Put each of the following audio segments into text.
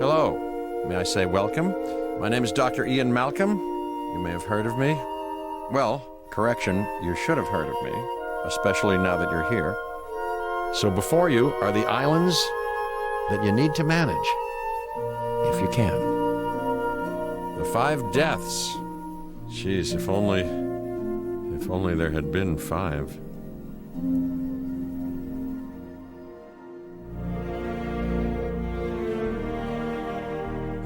Hello. May I say welcome? My name is Dr. Ian Malcolm. You may have heard of me. Well, correction, you should have heard of me, especially now that you're here. So before you are the islands that you need to manage, if you can. The 5 deaths. Jeez, if only there had been 5.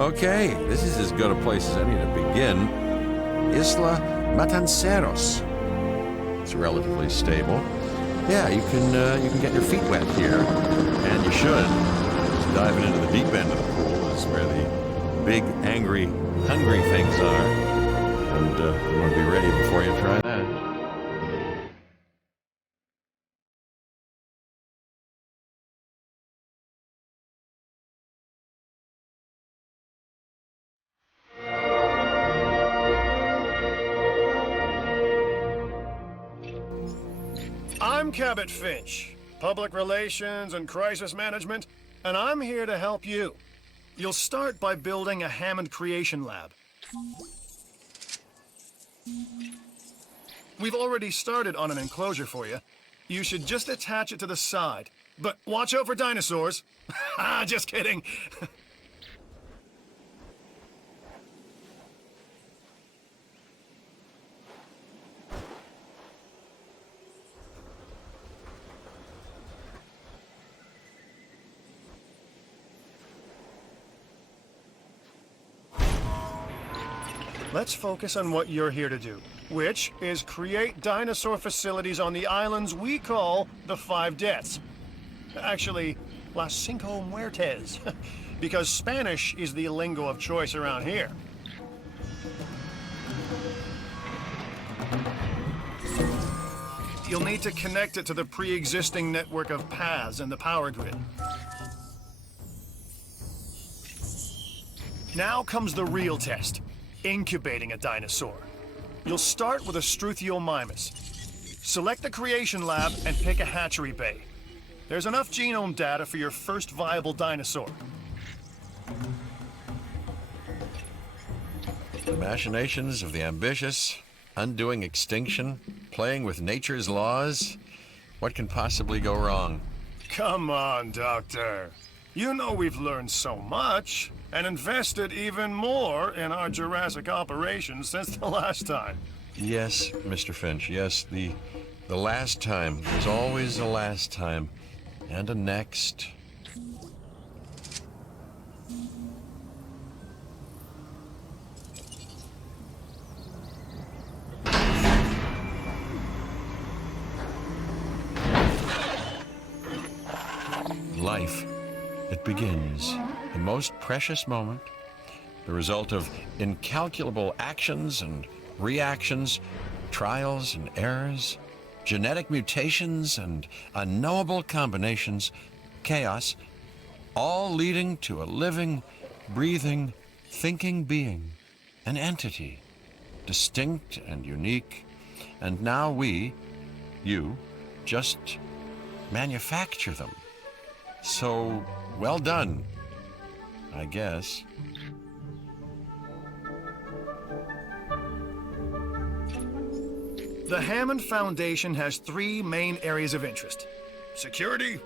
Okay, this is as good a place as any to begin. Isla Matanceros. It's relatively stable. Yeah, you can get your feet wet here, and you should. Just diving into the deep end of the pool is where the big, angry, hungry things are, and you want to be ready before you try that. I'm Cabot Finch, Public Relations and Crisis Management, and I'm here to help you. You'll start by building a Hammond Creation Lab. We've already started on an enclosure for you. You should just attach it to the side. But watch out for dinosaurs. Just kidding. Let's focus on what you're here to do, which is create dinosaur facilities on the islands we call the 5 Deaths. Actually, Las Cinco Muertes, because Spanish is the lingo of choice around here. You'll need to connect it to the pre-existing network of paths in the power grid. Now comes the real test. Incubating a dinosaur. You'll start with a Struthiomimus. Select the creation lab and pick a hatchery bay. There's enough genome data for your first viable dinosaur. The machinations of the ambitious, undoing extinction, playing with nature's laws. What can possibly go wrong? Come on, Doctor. You know we've learned so much and invested even more in our Jurassic operations since the last time. Yes, Mr. Finch, yes, the last time. There's always a last time. And a next. Life. It begins. The most precious moment, the result of incalculable actions and reactions, trials and errors, genetic mutations and unknowable combinations, chaos, all leading to a living, breathing, thinking being, an entity, distinct and unique, and now we, you, just manufacture them. So, well done, I guess. The Hammond Foundation has 3 main areas of interest: security,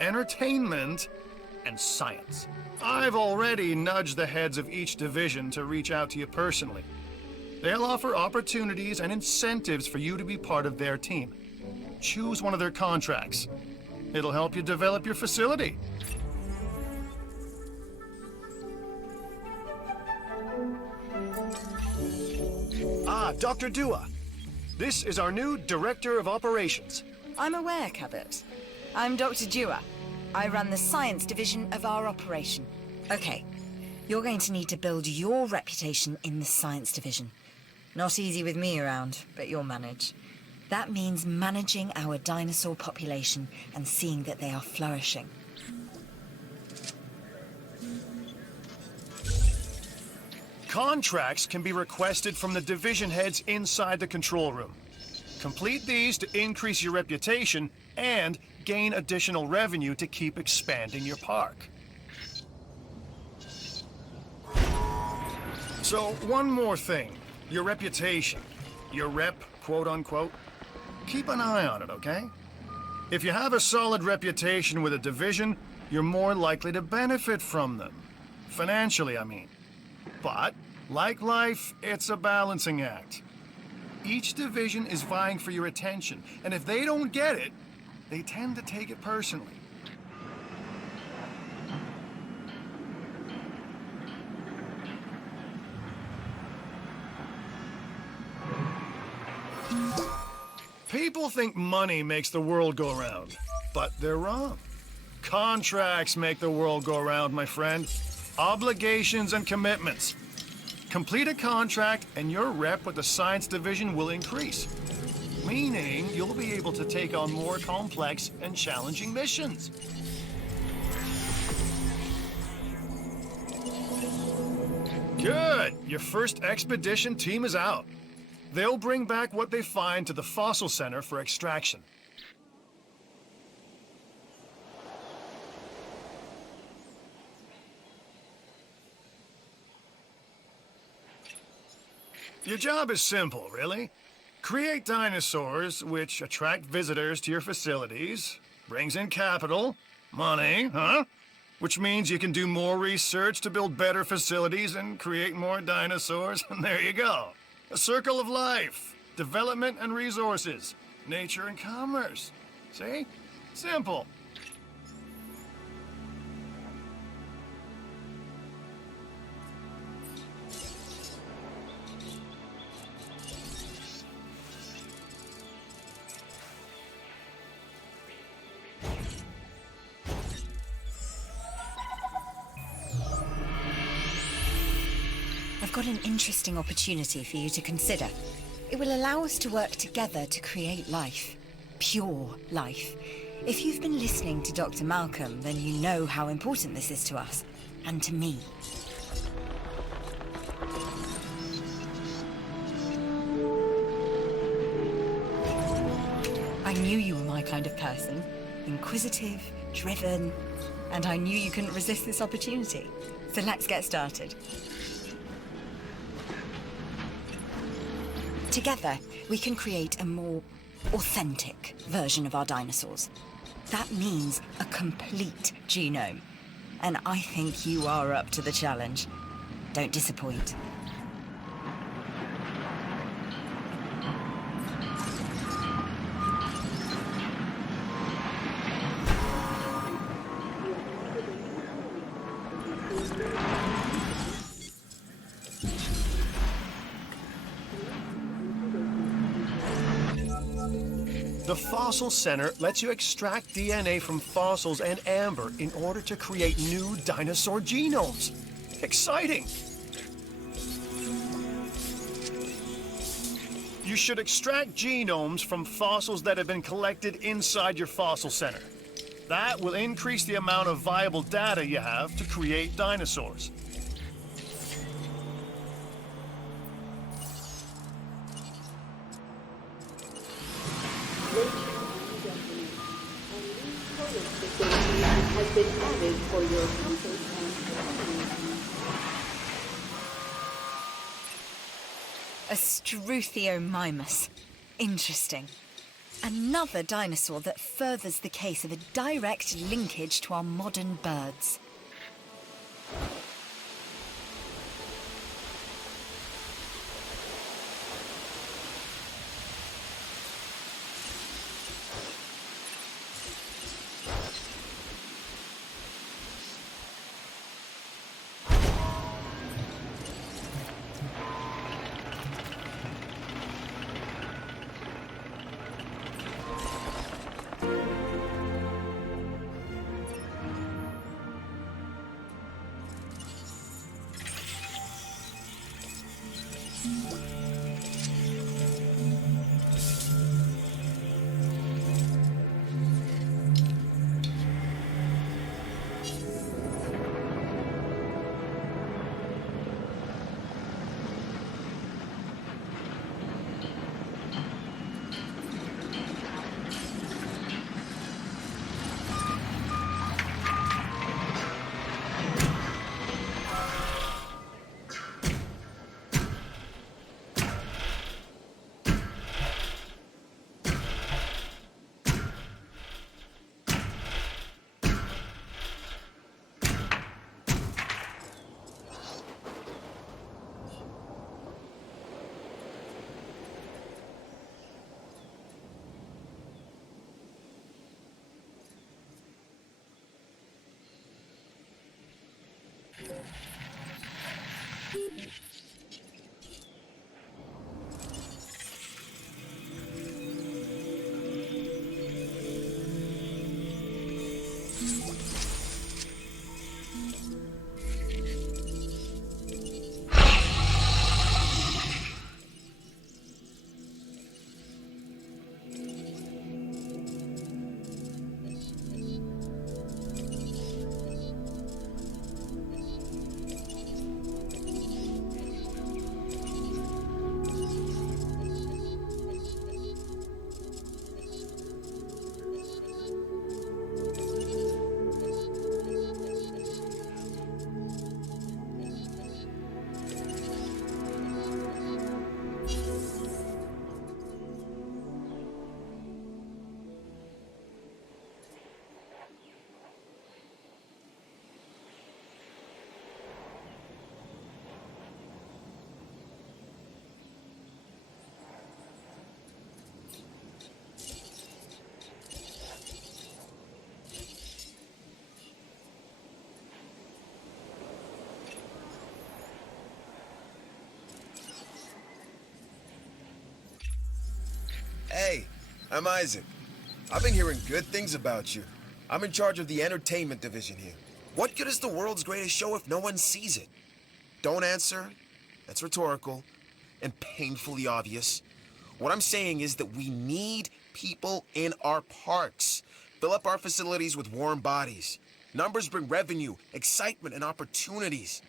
entertainment, and science. I've already nudged the heads of each division to reach out to you personally. They'll offer opportunities and incentives for you to be part of their team. Choose one of their contracts. It'll help you develop your facility. Dr. Dua. This is our new Director of Operations. I'm aware, Cabot. I'm Dr. Dua. I run the science division of our operation. Okay, you're going to need to build your reputation in the science division. Not easy with me around, but you'll manage. That means managing our dinosaur population and seeing that they are flourishing. Contracts can be requested from the division heads inside the control room. Complete these to increase your reputation and gain additional revenue to keep expanding your park. So, one more thing. Your reputation. Your rep, quote unquote. Keep an eye on it, okay? If you have a solid reputation with a division, you're more likely to benefit from them. Financially, I mean. But, like life, it's a balancing act. Each division is vying for your attention, and if they don't get it, they tend to take it personally. People think money makes the world go round, but they're wrong. Contracts make the world go round, my friend. Obligations and commitments. Complete a contract and your rep with the science division will increase. Meaning you'll be able to take on more complex and challenging missions. Good! Your first expedition team is out. They'll bring back what they find to the fossil center for extraction. Your job is simple, really. Create dinosaurs, which attract visitors to your facilities, brings in capital, money, huh? Which means you can do more research to build better facilities and create more dinosaurs, and there you go. A circle of life, development and resources, nature and commerce. See? Simple. I've got an interesting opportunity for you to consider. It will allow us to work together to create life. Pure life. If you've been listening to Dr. Malcolm, then you know how important this is to us. And to me. I knew you were my kind of person. Inquisitive, driven, and I knew you couldn't resist this opportunity. So let's get started. Together, we can create a more authentic version of our dinosaurs. That means a complete genome. And I think you are up to the challenge. Don't disappoint. The Fossil Center lets you extract DNA from fossils and amber in order to create new dinosaur genomes. Exciting! You should extract genomes from fossils that have been collected inside your Fossil Center. That will increase the amount of viable data you have to create dinosaurs. Has been added for your comfort and A Struthiomimus. Interesting. Another dinosaur that furthers the case of a direct linkage to our modern birds. Hey, I'm Isaac. I've been hearing good things about you. I'm in charge of the entertainment division here. What good is the world's greatest show if no one sees it? Don't answer. That's rhetorical and painfully obvious. What I'm saying is that we need people in our parks. Fill up our facilities with warm bodies. Numbers bring revenue, excitement, and opportunities.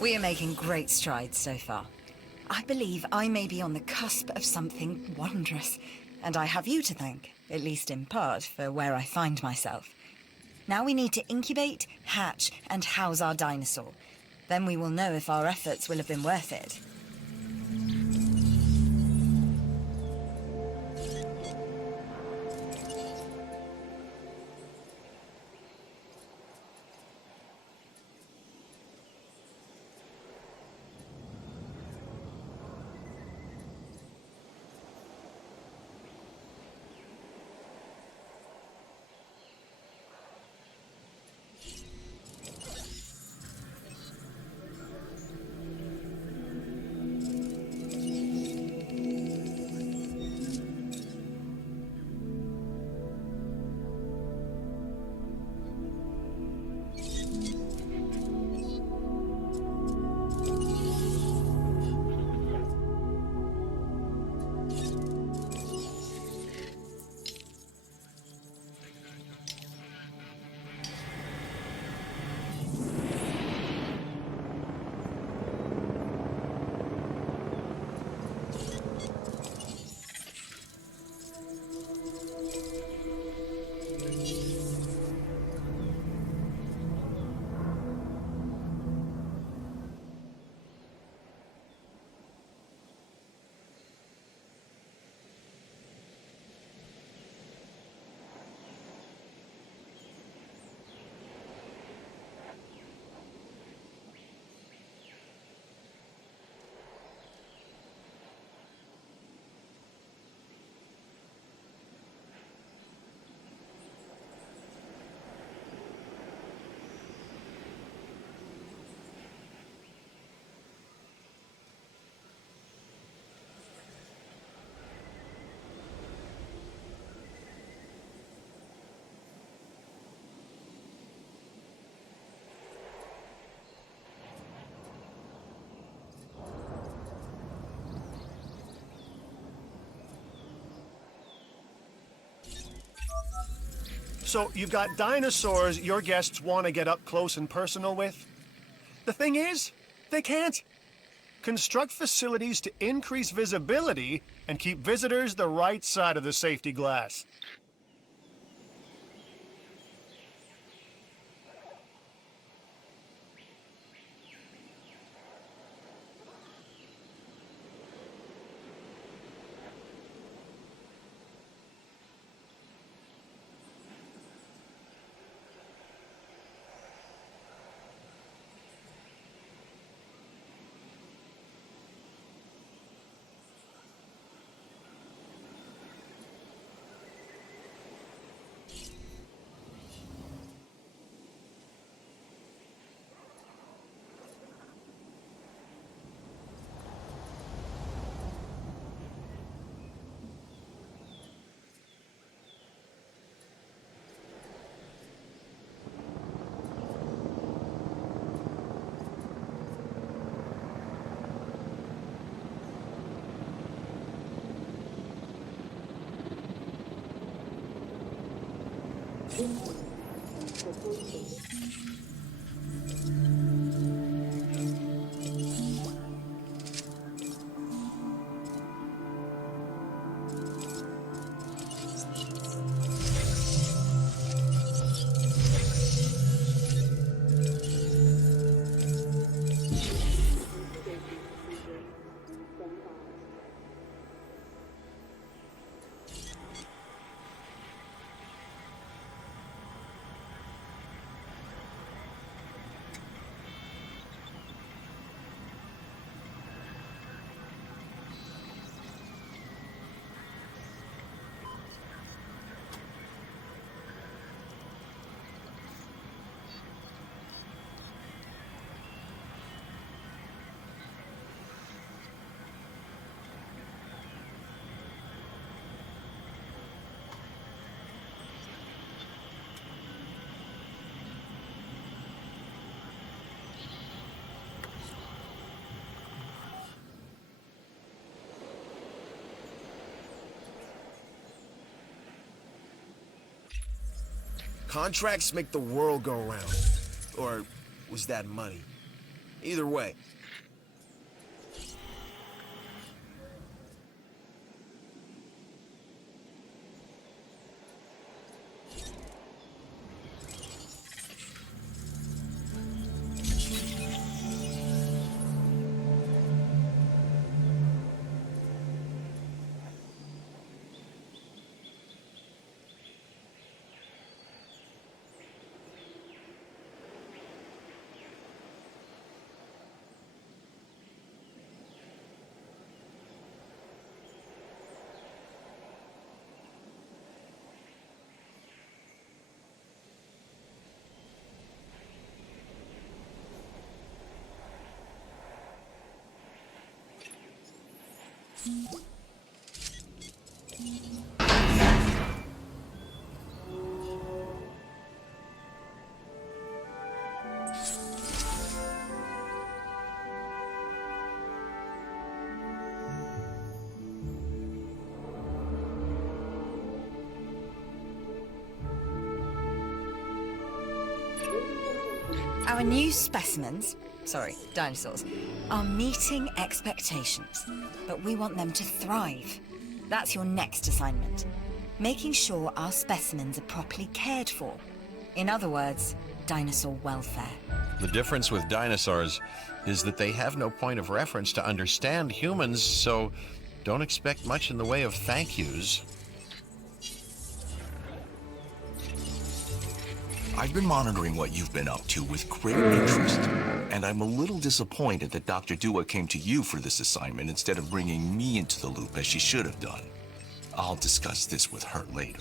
We are making great strides so far. I believe I may be on the cusp of something wondrous, and I have you to thank, at least in part, for where I find myself. Now we need to incubate, hatch, and house our dinosaur. Then we will know if our efforts will have been worth it. So you've got dinosaurs your guests want to get up close and personal with? The thing is, they can't. Construct facilities to increase visibility and keep visitors the right side of the safety glass. Contracts make the world go round. Or was that money? Either way. Our new specimens, sorry, dinosaurs, are meeting expectations, but we want them to thrive. That's your next assignment. Making sure our specimens are properly cared for. In other words, dinosaur welfare. The difference with dinosaurs is that they have no point of reference to understand humans, so don't expect much in the way of thank yous. I've been monitoring what you've been up to with great interest, and I'm a little disappointed that Dr. Dua came to you for this assignment instead of bringing me into the loop as she should have done. I'll discuss this with her later.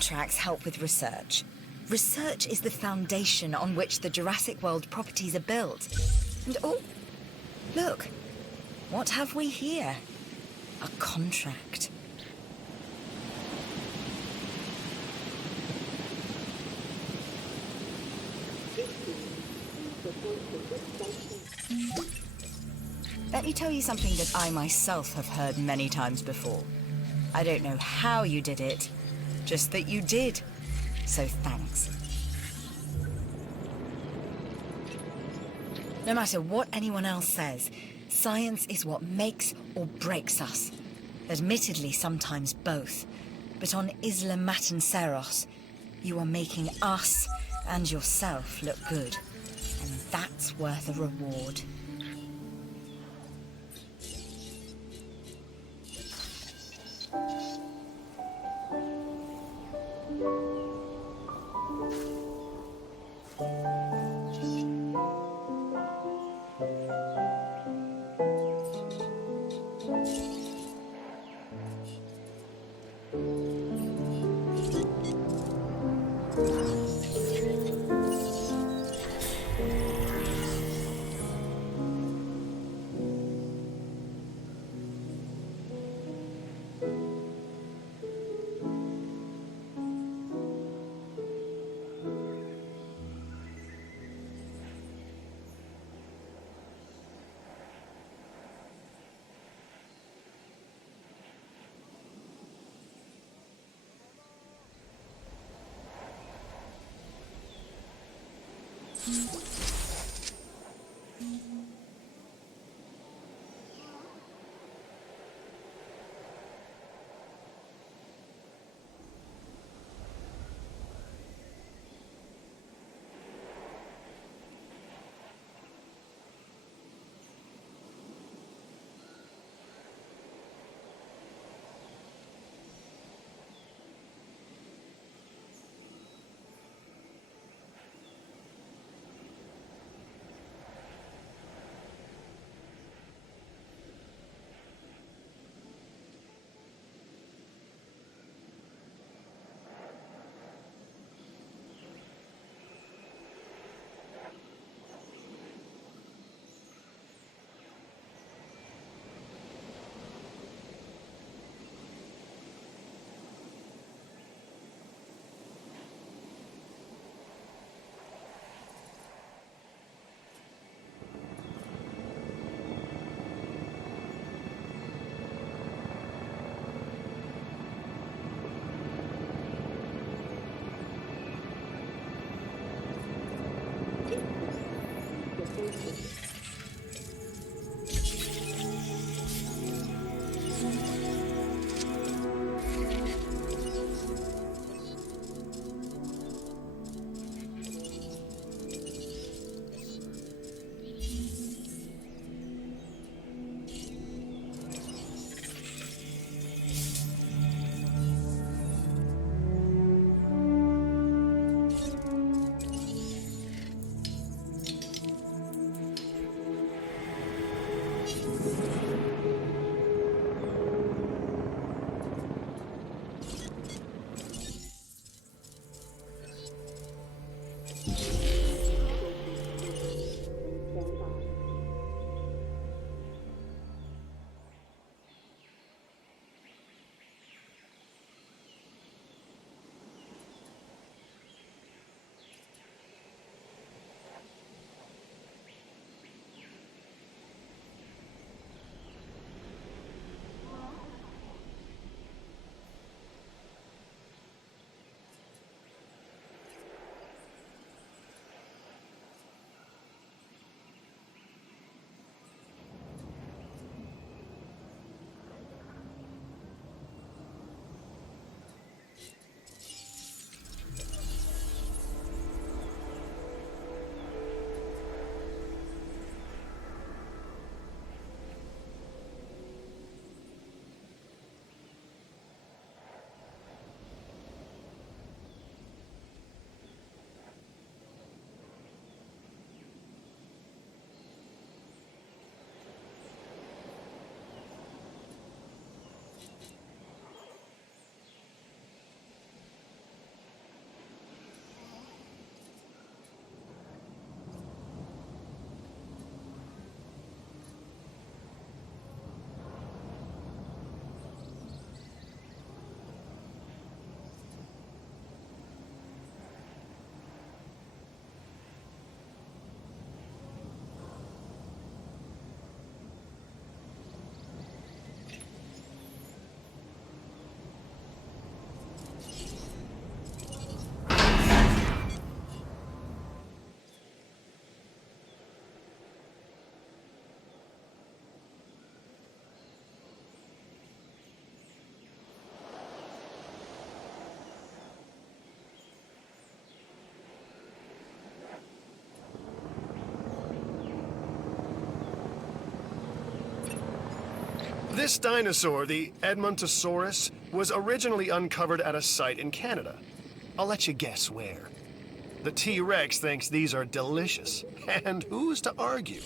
Contracts help with research. Research is the foundation on which the Jurassic World properties are built. And oh, look, what have we here? A contract. Let me tell you something that I myself have heard many times before. I don't know how you did it, just that you did. So thanks. No matter what anyone else says, science is what makes or breaks us. Admittedly, sometimes both. But on Isla Matanceros, you are making us and yourself look good. And that's worth a reward. This dinosaur, the Edmontosaurus, was originally uncovered at a site in Canada. I'll let you guess where. The T-Rex thinks these are delicious, and who's to argue?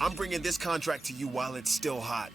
I'm bringing this contract to you while it's still hot.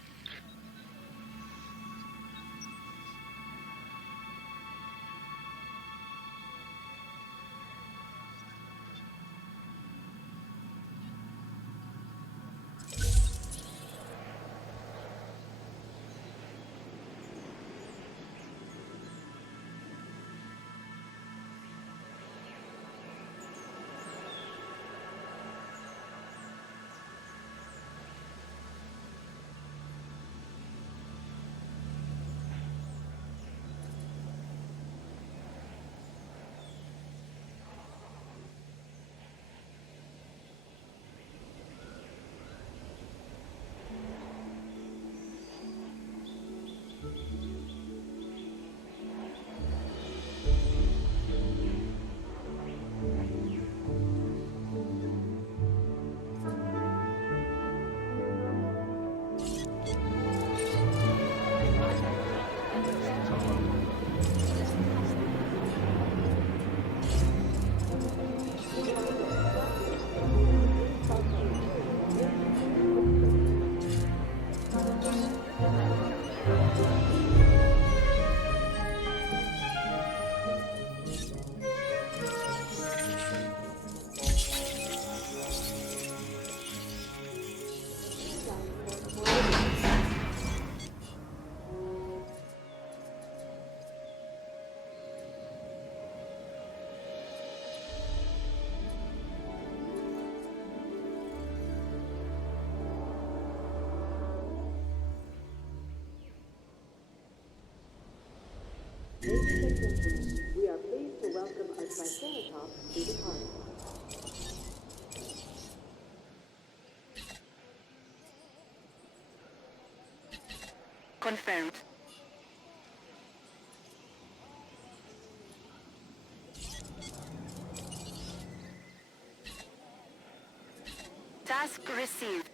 Ladies and gentlemen, we are pleased to welcome a Triceratops to the party. Confirmed. Task received.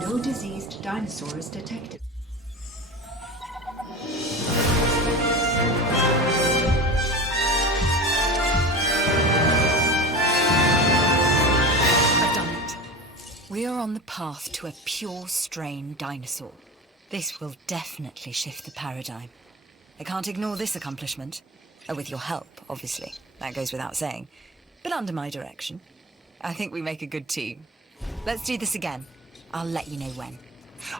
No diseased dinosaurs detected. I've done it. We are on the path to a pure strain dinosaur. This will definitely shift the paradigm. I can't ignore this accomplishment. With your help, obviously. That goes without saying. But under my direction. I think we make a good team. Let's do this again. I'll let you know when.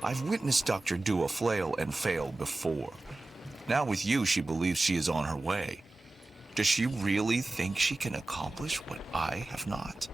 I've witnessed Dr. Dua flail and fail before. Now with you, she believes she is on her way. Does she really think she can accomplish what I have not?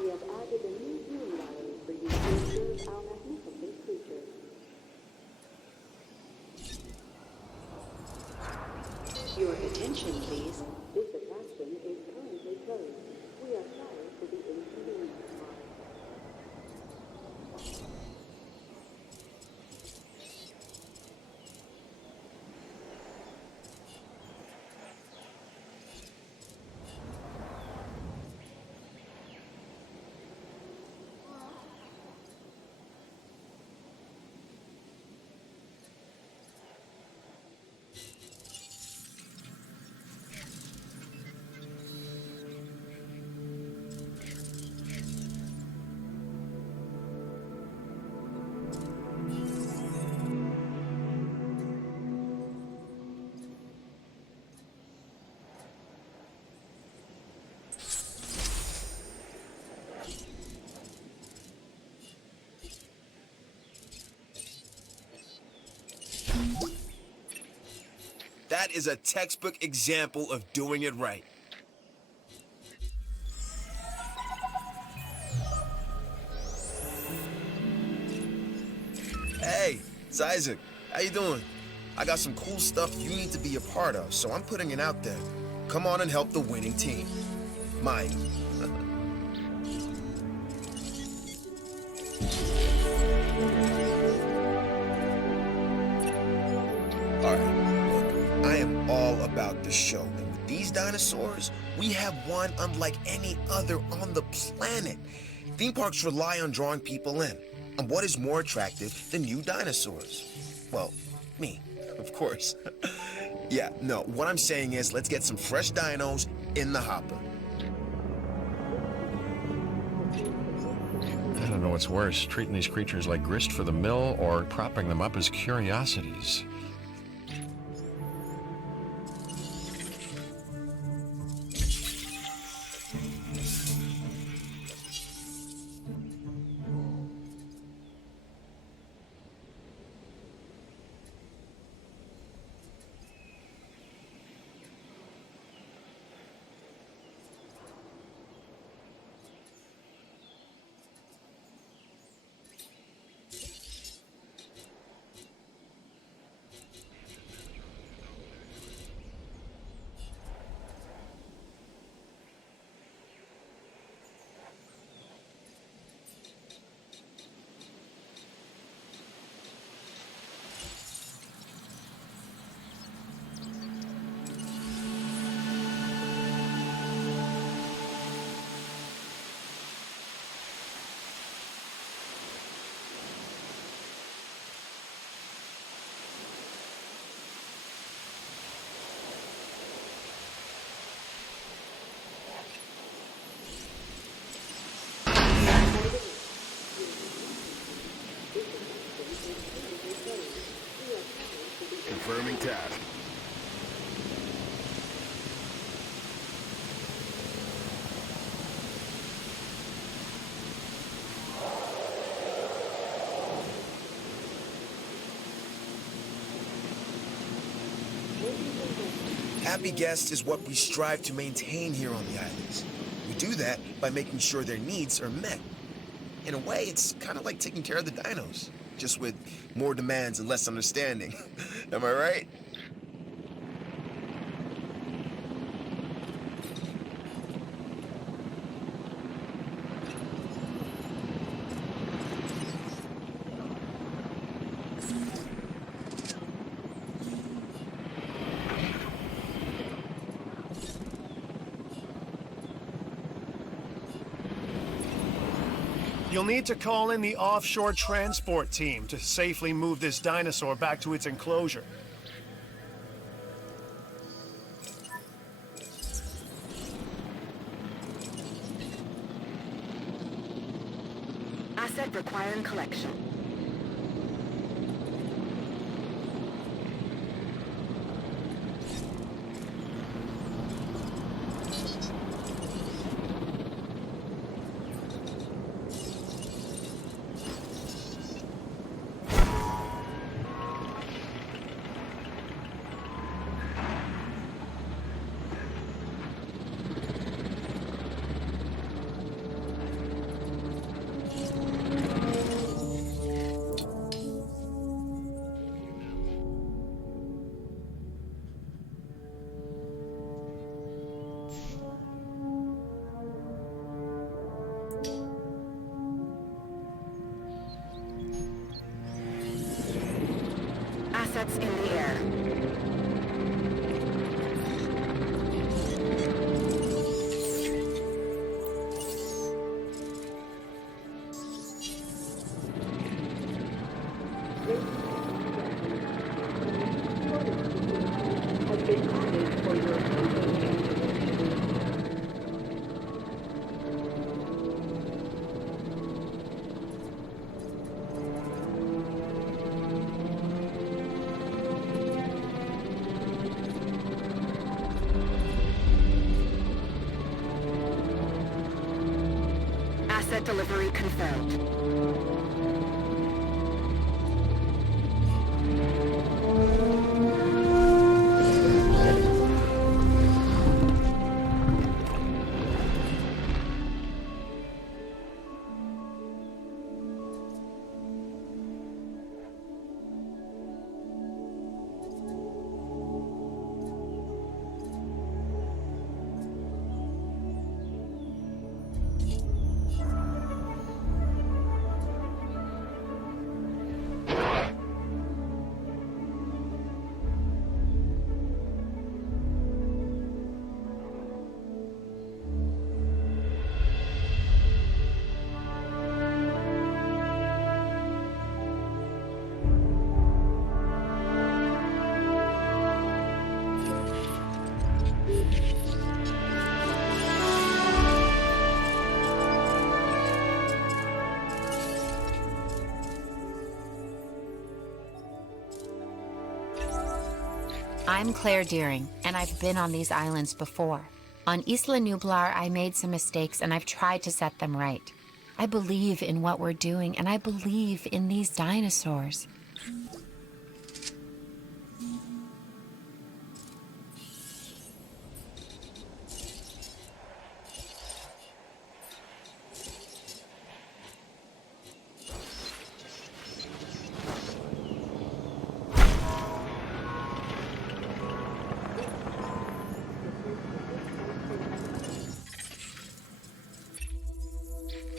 We have added a new viewing gallery for you to observe our magnificent creatures. Your attention, please. This attraction is currently closed. We are sorry for the inconvenience. That is a textbook example of doing it right. Hey, it's Isaac. How you doing? I got some cool stuff you need to be a part of, so I'm putting it out there. Come on and help the winning team. Mine. All right, look, I am all about the show, and with these dinosaurs, we have one unlike any other on the planet. Theme parks rely on drawing people in, and what is more attractive than new dinosaurs? Well, me, of course. Yeah, no, what I'm saying is let's get some fresh dinos in the hopper. I don't know know what's worse, treating these creatures like grist for the mill or propping them up as curiosities. Confirming task. Happy guest is what we strive to maintain here on the islands. We do that by making sure their needs are met. In a way, it's kind of like taking care of the dinos, just with more demands and less understanding. Am I right? You'll need to call in the offshore transport team to safely move this dinosaur back to its enclosure. Asset requiring collection. Assets in the air. Has been added for your convenience. Asset delivery confirmed. I'm Claire Deering, and I've been on these islands before. On Isla Nublar, I made some mistakes, and I've tried to set them right. I believe in what we're doing, and I believe in these dinosaurs.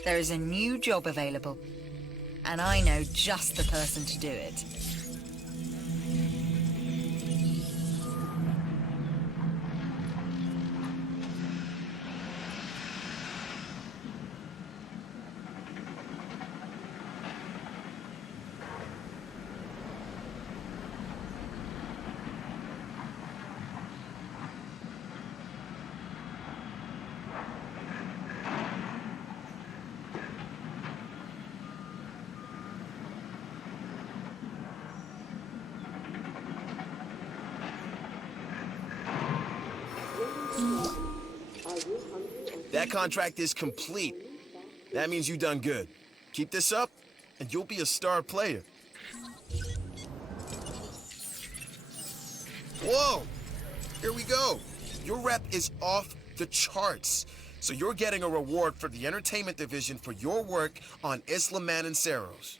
There is a new job available, and I know just the person to do it. That contract is complete. That means you done good. Keep this up, and you'll be a star player. Whoa! Here we go. Your rep is off the charts. So you're getting a reward for the entertainment division for your work on Isla Matanceros.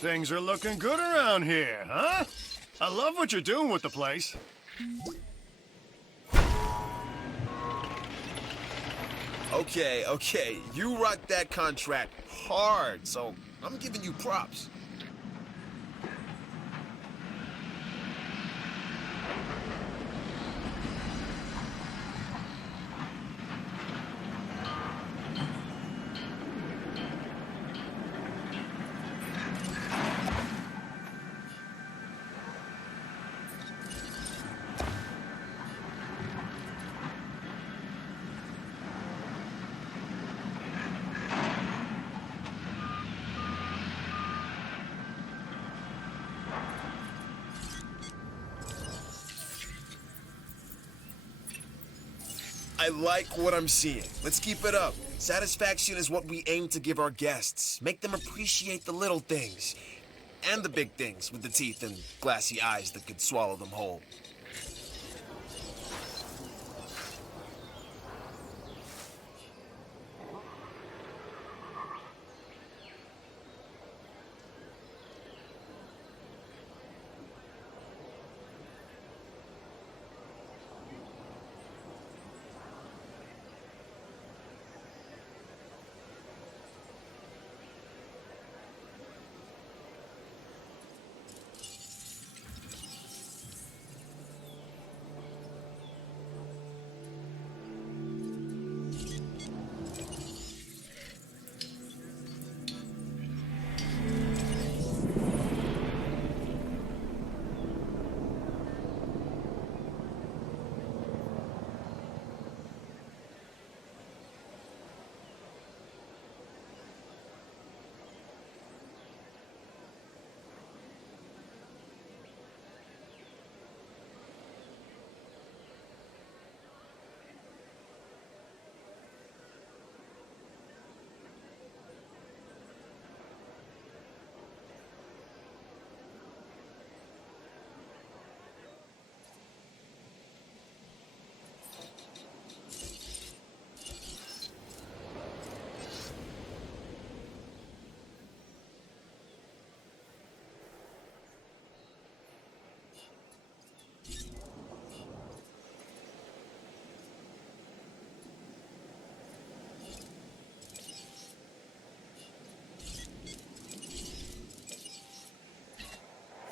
Things are looking good around here, huh? I love what you're doing with the place. Okay. You rocked that contract hard, so I'm giving you props. I like what I'm seeing. Let's keep it up. Satisfaction is what we aim to give our guests. Make them appreciate the little things. And the big things with the teeth and glassy eyes that could swallow them whole.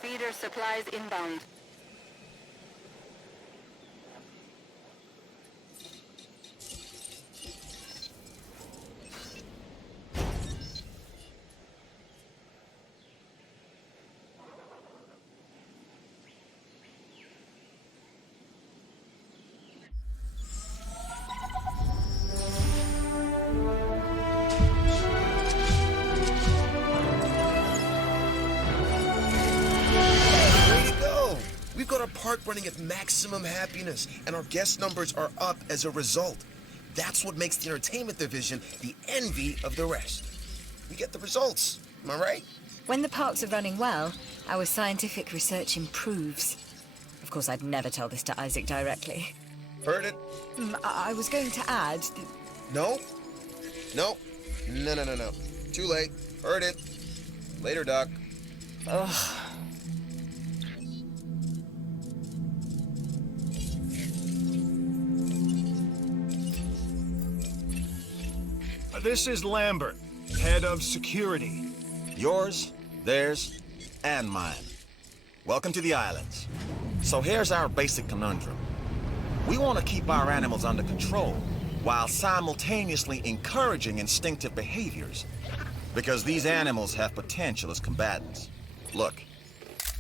Feeder supplies inbound. our park running at maximum happiness, and our guest numbers are up as a result. That's what makes the entertainment division the envy of the rest. We get the results, am I right? When the parks are running well, our scientific research improves. Of course, I'd never tell this to Isaac directly. Heard it? I was going to add... No. No. No. Too late. Heard it. Later, Doc. Ugh. This is Lambert, head of security. Yours, theirs, and mine. Welcome to the islands. So here's our basic conundrum. We want to keep our animals under control while simultaneously encouraging instinctive behaviors, because these animals have potential as combatants. Look,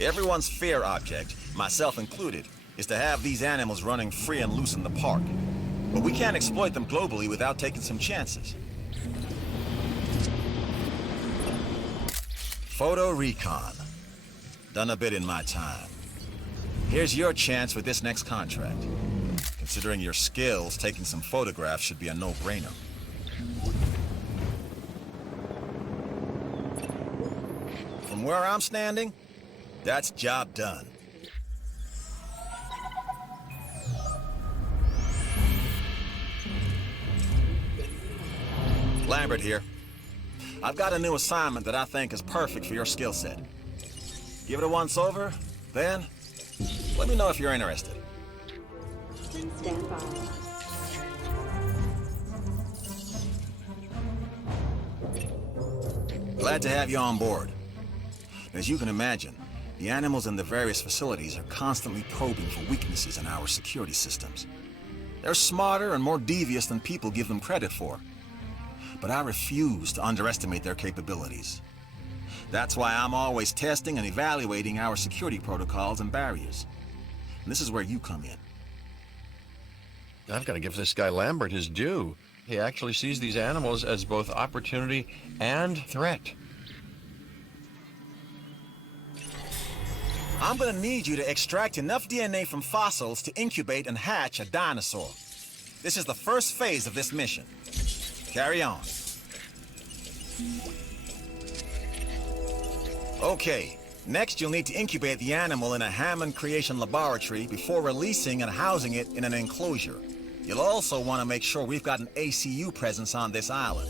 everyone's fear object, myself included, is to have these animals running free and loose in the park. But we can't exploit them globally without taking some chances. Photo recon. Done a bit in my time. Here's your chance with this next contract. Considering your skills, taking some photographs should be a no-brainer. From where I'm standing, that's job done. Lambert here. I've got a new assignment that I think is perfect for your skill set. Give it a once-over, then let me know if you're interested. Please stand by. Glad to have you on board. As you can imagine, the animals in the various facilities are constantly probing for weaknesses in our security systems. They're smarter and more devious than people give them credit for. But I refuse to underestimate their capabilities. That's why I'm always testing and evaluating our security protocols and barriers. And this is where you come in. I've got to give this guy Lambert his due. He actually sees these animals as both opportunity and threat. I'm gonna need you to extract enough DNA from fossils to incubate and hatch a dinosaur. This is the first phase of this mission. Carry on. Okay, next you'll need to incubate the animal in a Hammond creation laboratory before releasing and housing it in an enclosure. You'll also want to make sure we've got an ACU presence on this island.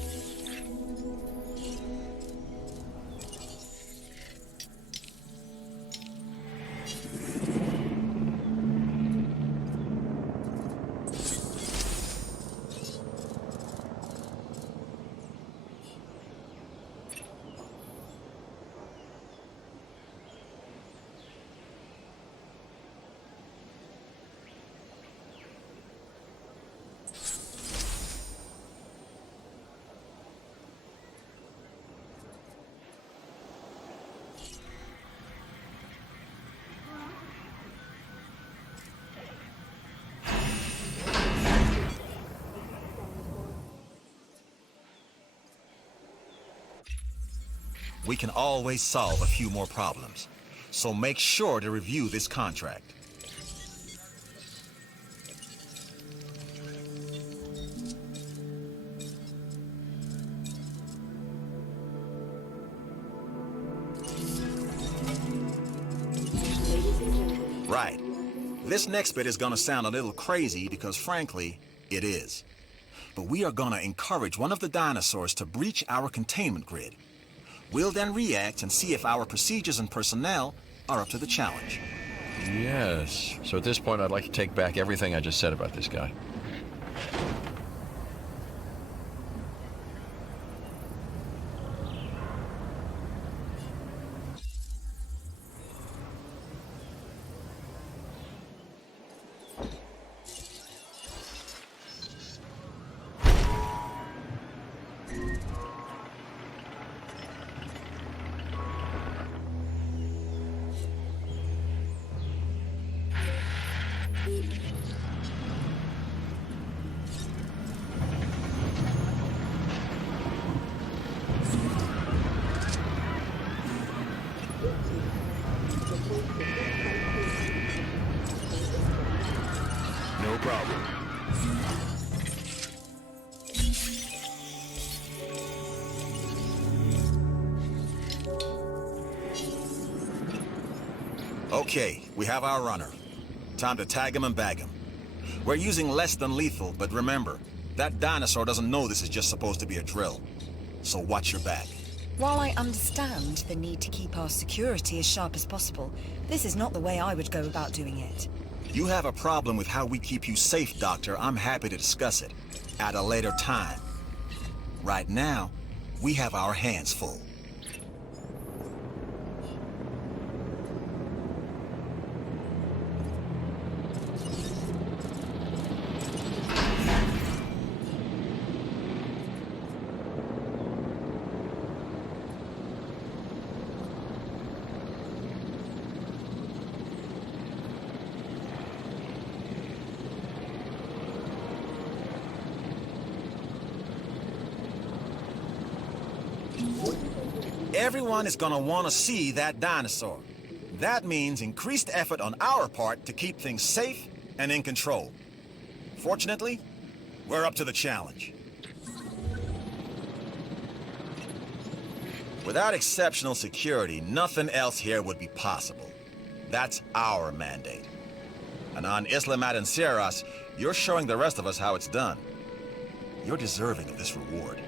We can always solve a few more problems, so make sure to review this contract. Right. This next bit is gonna sound a little crazy because, frankly, it is. But we are gonna encourage one of the dinosaurs to breach our containment grid. We'll then react and see if our procedures and personnel are up to the challenge. Yes. So at this point, I'd like to take back everything I just said about this guy. problem. Okay, we have our runner. Time to tag him and bag him. We're using less than lethal, but remember, that dinosaur doesn't know this is just supposed to be a drill. So watch your back. While I understand the need to keep our security as sharp as possible, this is not the way I would go about doing it. You have a problem with how we keep you safe, Doctor. I'm happy to discuss it at a later time. Right now, we have our hands full. Everyone is gonna want to see that dinosaur. That means increased effort on our part to keep things safe and in control. Fortunately, we're up to the challenge. Without exceptional security, nothing else here would be possible. That's our mandate. And on Isla Matanceros, you're showing the rest of us how it's done. You're deserving of this reward.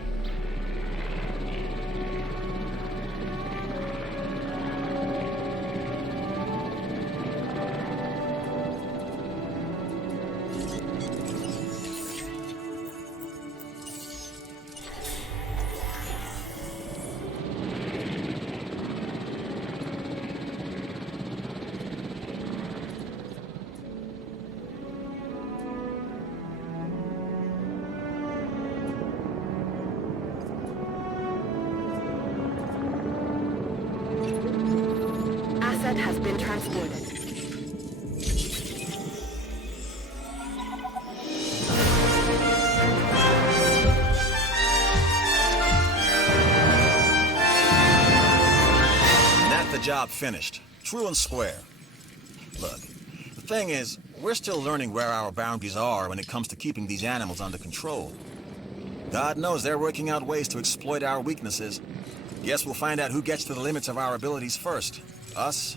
Asset has been transported. That's the job finished. True and square. Look, the thing is, we're still learning where our boundaries are when it comes to keeping these animals under control. God knows they're working out ways to exploit our weaknesses. Guess we'll find out who gets to the limits of our abilities first. Us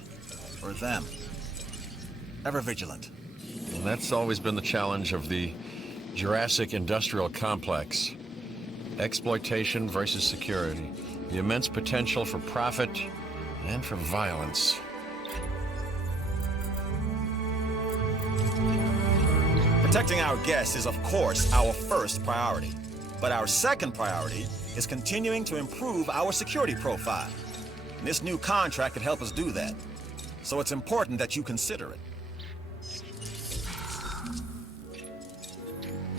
or them. Ever vigilant. And that's always been the challenge of the Jurassic industrial complex. Exploitation versus security. The immense potential for profit and for violence. Protecting our guests is, of course, our first priority. But our second priority is continuing to improve our security profile. And this new contract could help us do that. So it's important that you consider it.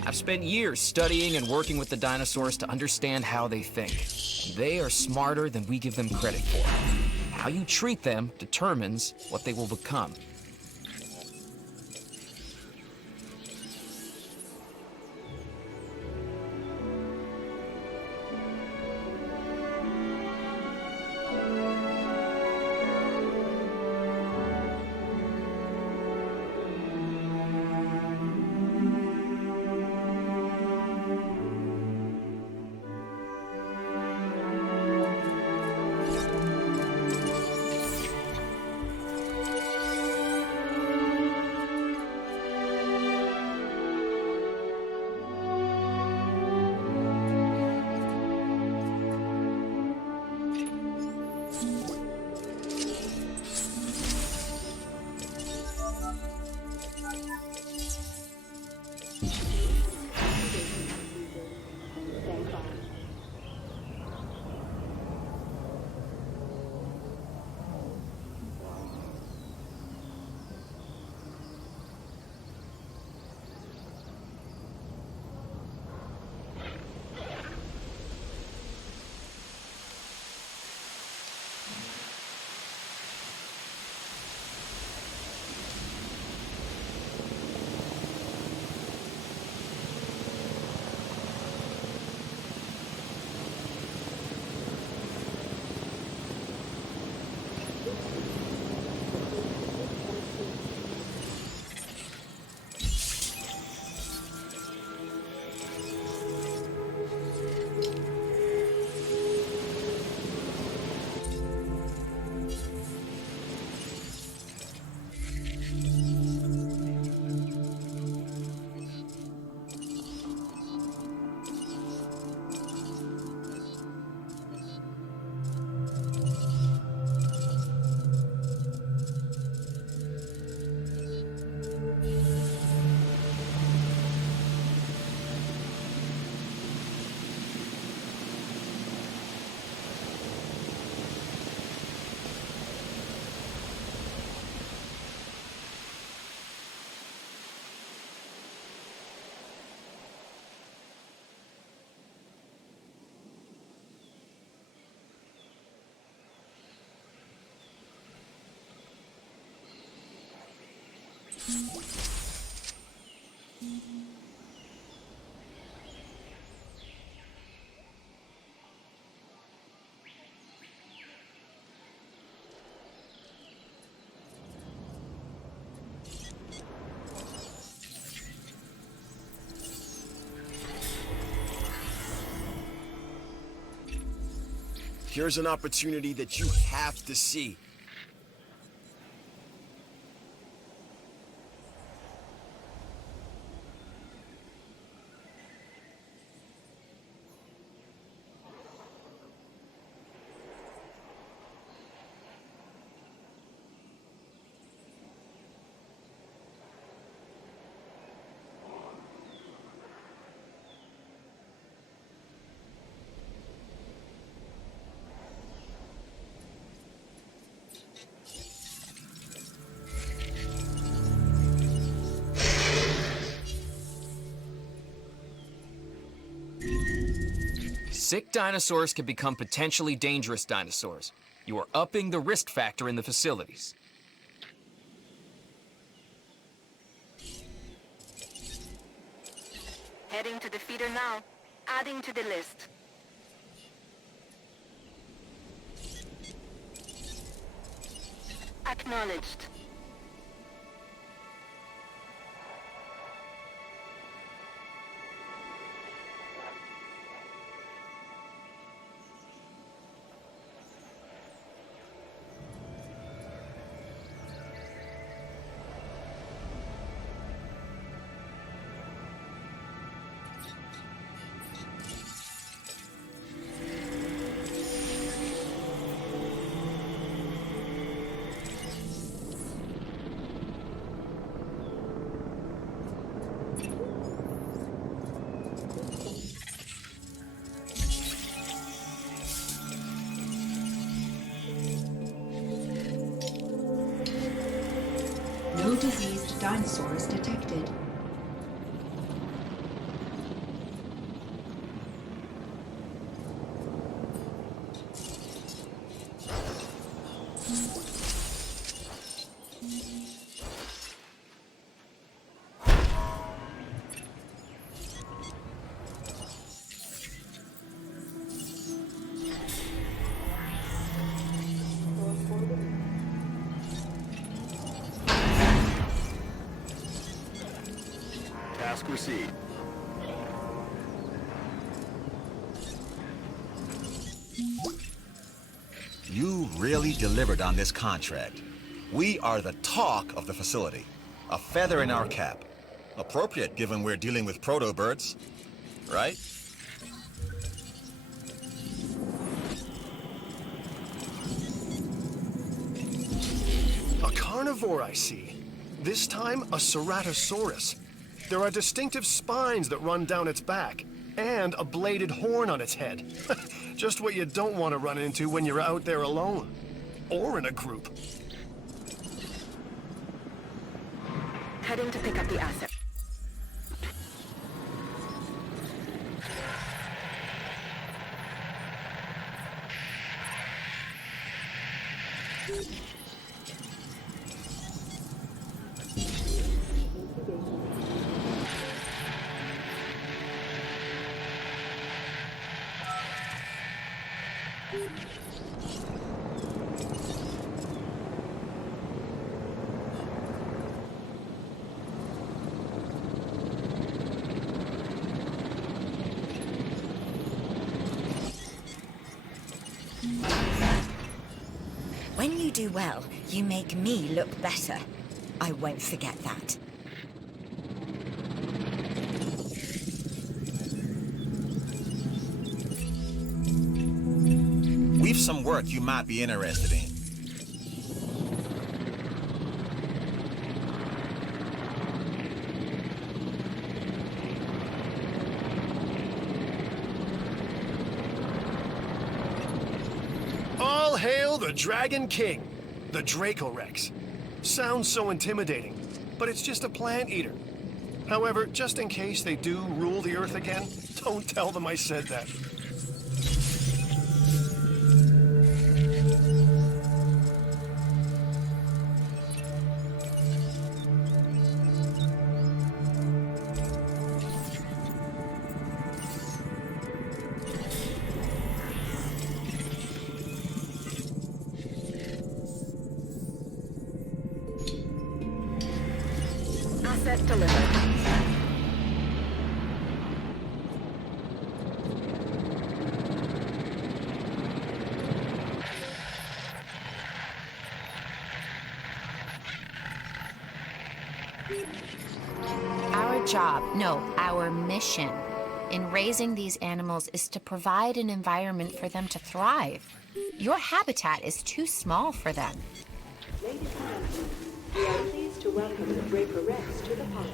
I've spent years studying and working with the dinosaurs to understand how they think. They are smarter than we give them credit for. How you treat them determines what they will become. Here's an opportunity that you have to see. Sick dinosaurs can become potentially dangerous dinosaurs. You are upping the risk factor in the facilities. Heading to the feeder now. Adding to the list. Acknowledged. No diseased dinosaurs detected. Task received. You really delivered on this contract. We are the talk of the facility. A feather in our cap. Appropriate given we're dealing with proto-birds, right? A carnivore, I see. This time, a ceratosaurus. There are distinctive spines that run down its back, and a bladed horn on its head. Just what you don't want to run into when you're out there alone. Or in a group. Heading to pick up the asset. When you do well, you make me look better. I won't forget that. We've some work you might be interested in. All hail the Dragon King, the Dracorex. Sounds so intimidating, but it's just a plant eater. However, just in case they do rule the Earth again, don't tell them I said that. Access delivered. Our job, no, our mission in raising these animals is to provide an environment for them to thrive. Your habitat is too small for them. Ladies and gentlemen, we are pleased to welcome the Draper Rex to the park.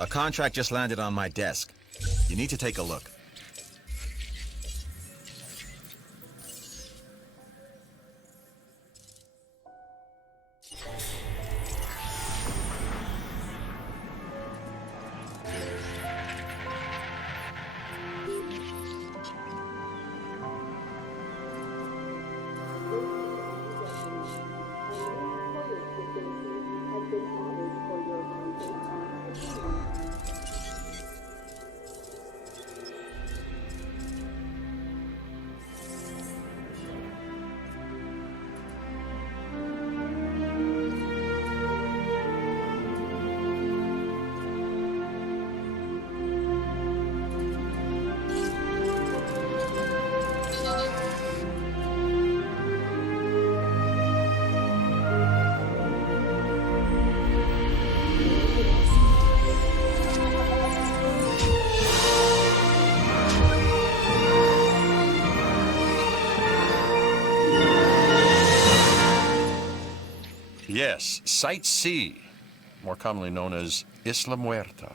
A contract just landed on my desk. You need to take a look. Yes, Site C, more commonly known as Isla Muerta,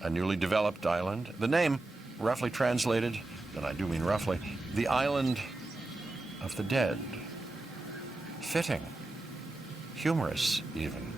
a newly developed island. The name, roughly translated, and I do mean roughly, the island of the dead. Fitting, humorous even.